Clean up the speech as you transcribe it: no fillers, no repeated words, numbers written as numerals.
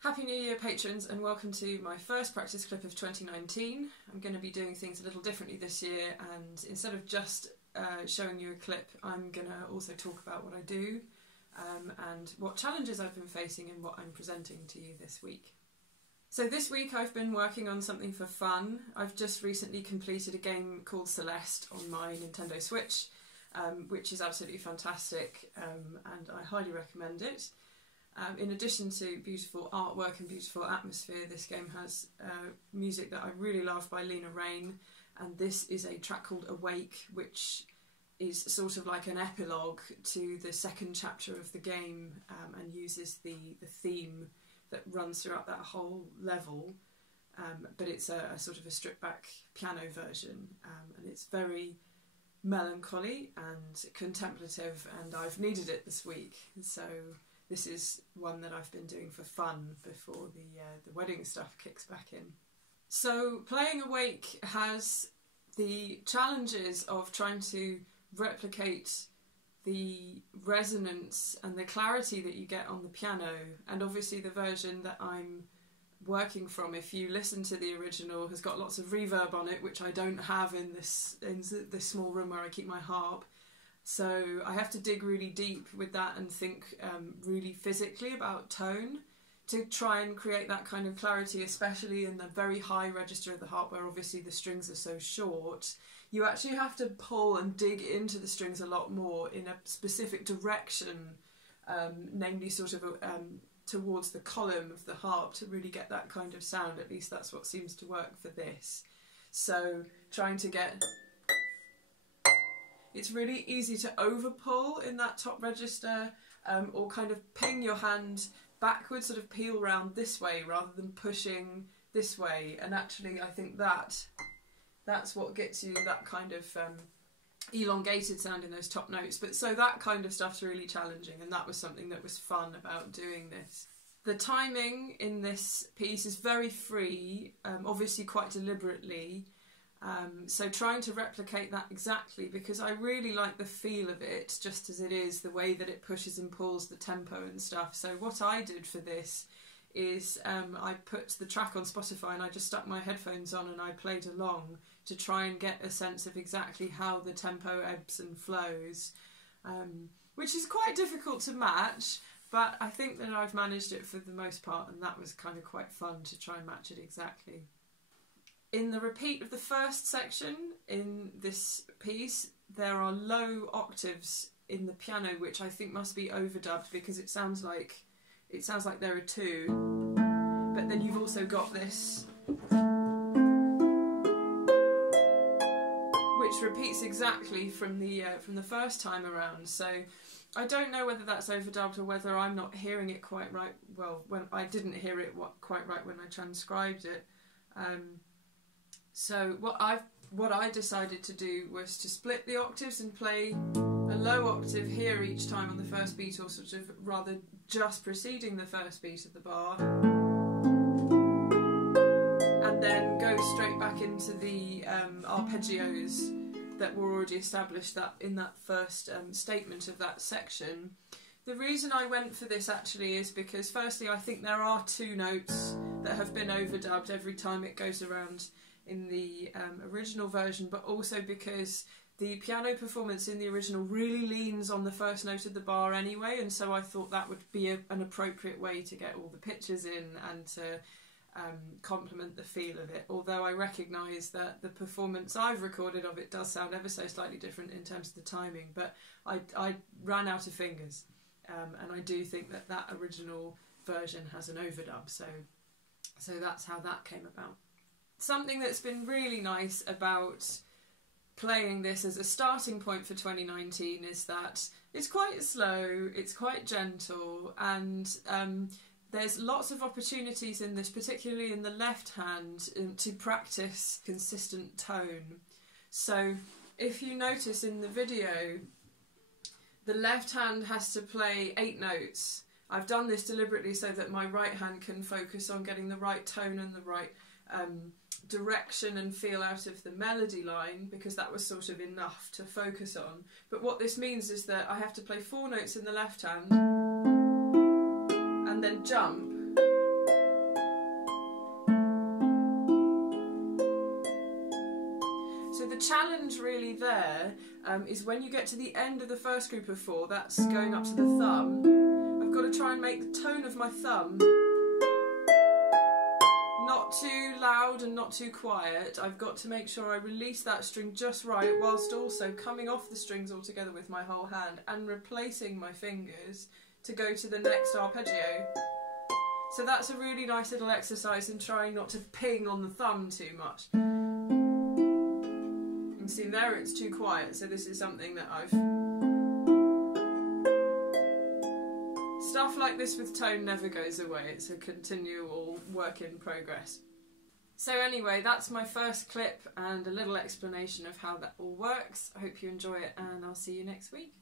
Happy New Year patrons, and welcome to my first practice clip of 2019. I'm going to be doing things a little differently this year, and instead of just showing you a clip, I'm going to also talk about what I do and what challenges I've been facing and what I'm presenting to you this week. So this week I've been working on something for fun. I've just recently completed a game called Celeste on my Nintendo Switch, which is absolutely fantastic, and I highly recommend it. In addition to beautiful artwork and beautiful atmosphere, this game has music that I really love by Lena Raine, and this is a track called Awake, which is sort of like an epilogue to the second chapter of the game, and uses the theme that runs throughout that whole level, but it's a sort of a stripped back piano version, and it's very melancholy and contemplative, and I've needed it this week, so this is one that I've been doing for fun before the wedding stuff kicks back in. So playing Awake has the challenges of trying to replicate the resonance and the clarity that you get on the piano, and obviously the version that I'm working from, if you listen to the original, has got lots of reverb on it, which I don't have in this small room where I keep my harp. So I have to dig really deep with that and think really physically about tone to try and create that kind of clarity, especially in the very high register of the harp where obviously the strings are so short. You actually have to pull and dig into the strings a lot more in a specific direction, namely sort of towards the column of the harp to really get that kind of sound. At least that's what seems to work for this. So trying to get... It's really easy to overpull in that top register, or kind of ping your hand backwards, sort of peel round this way rather than pushing this way. And actually I think that's what gets you that kind of elongated sound in those top notes. But so that kind of stuff's really challenging, and that was something that was fun about doing this. The timing in this piece is very free, obviously quite deliberately. So trying to replicate that exactly, because I really like the feel of it just as it is, the way that it pushes and pulls the tempo and stuff. So what I did for this is I put the track on Spotify and I just stuck my headphones on and I played along to try and get a sense of exactly how the tempo ebbs and flows, which is quite difficult to match, but I think that I've managed it for the most part, and that was kind of quite fun to try and match it exactly. In the repeat of the first section in this piece, there are low octaves in the piano, which I think must be overdubbed because it sounds like there are two. But then you've also got this, which repeats exactly from the first time around. So I don't know whether that's overdubbed or whether I'm not hearing it quite right. Well, when I didn't hear it quite right when I transcribed it. So what I decided to do was to split the octaves and play a low octave here each time on the first beat, or sort of rather just preceding the first beat of the bar, and then go straight back into the arpeggios that were already established in that first statement of that section. The reason I went for this actually is because firstly I think there are two notes that have been overdubbed every time it goes around in the original version, but also because the piano performance in the original really leans on the first note of the bar anyway, and so I thought that would be an appropriate way to get all the pitches in and to complement the feel of it, although I recognise that the performance I've recorded of it does sound ever so slightly different in terms of the timing, but I ran out of fingers, and I do think that original version has an overdub, so that's how that came about. Something that's been really nice about playing this as a starting point for 2019 is that it's quite slow, it's quite gentle, and there's lots of opportunities in this, particularly in the left hand, to practice consistent tone. So if you notice in the video, the left hand has to play 8 notes. I've done this deliberately so that my right hand can focus on getting the right tone and the right direction and feel out of the melody line, because that was sort of enough to focus on. But what this means is that I have to play 4 notes in the left hand and then jump challenge really there is when you get to the end of the first group of 4, that's going up to the thumb, I've got to try and make the tone of my thumb not too loud and not too quiet. I've got to make sure I release that string just right, whilst also coming off the strings altogether with my whole hand and replacing my fingers to go to the next arpeggio. So that's a really nice little exercise in trying not to ping on the thumb too much. You can see there it's too quiet, so this is something that I've... Stuff like this with tone never goes away, it's a continual work in progress. So anyway, that's my first clip and a little explanation of how that all works. I hope you enjoy it and I'll see you next week.